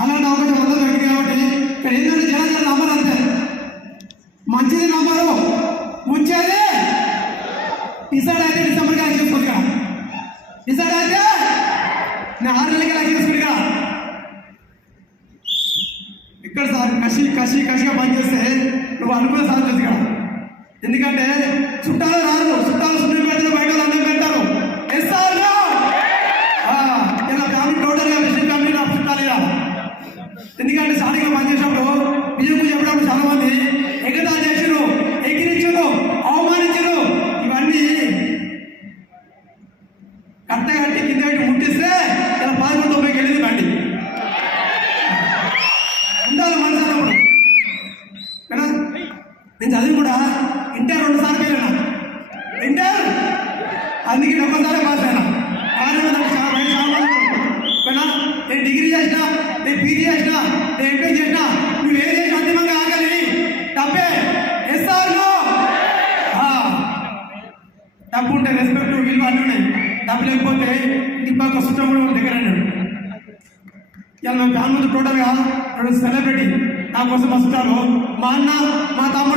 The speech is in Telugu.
అలాంటి అవకాశం అందరూ దొరికింది కాబట్టి ఇక్కడ ఏంటంటే జనాలు నమ్మరు అంతే. మంచిది నమ్మరు. ముంచేది ఈసారి అయితే డిసెంబర్కి ఎలక్షన్ చేసుకోవచ్చు ఈసారి అయితే నేను ఆరు నెలలకి ఎలక్షన్ ఇక్కడ సార్ కసి కసి కసిగా పనిచేస్తే నువ్వు అనుకున్న సార్ చేసి ఎందుకంటే చుట్టాలు రారు చుట్టాలు సుప్రీం పెడతారు బయట అన్నం పెడతారు. ఎస్ఆర్ ఇలా ఫ్యామిలీ టోటల్గా మిషన్ ఫ్యామిలీ నాకు చుట్టాలు ఇలా. ఎందుకంటే స్టార్టింగ్ పనిచేసినప్పుడు బిజెపి చెప్పినప్పుడు చాలా మంది ఎగతా చేసారు ఎగిరించారు అవమానించారు ఇవన్నీ కట్టగట్టి కింద పెట్టి ముట్టిస్తే ఇలా పదకొండు నేను చదివి కూడా ఇంటర్ రెండు సార్లు వెళ్ళినా ఇంటర్? అందుకే ఒక్కసారి పాస్ అయినా. కారణం చాలా నేను డిగ్రీ చేసినా నేను పీజీ చేసినా నేను ఎంపీ చేసినా నువ్వు ఏం చేసినా అంతిమంగా ఆగాలి తప్పే. ఎస్ఆర్ డబ్బు ఉంటే రెస్పెక్ట్ విలువ అన్నీ ఉన్నాయి. డబ్బు లేకపోతే ఇంటి పక్క కూడా దగ్గర ఇలా మేము ఫ్యామిలీ టోటల్గా రెండు సెలబ్రిటీ నా కోసం వస్తారు మా అన్న మా తమ్ముడు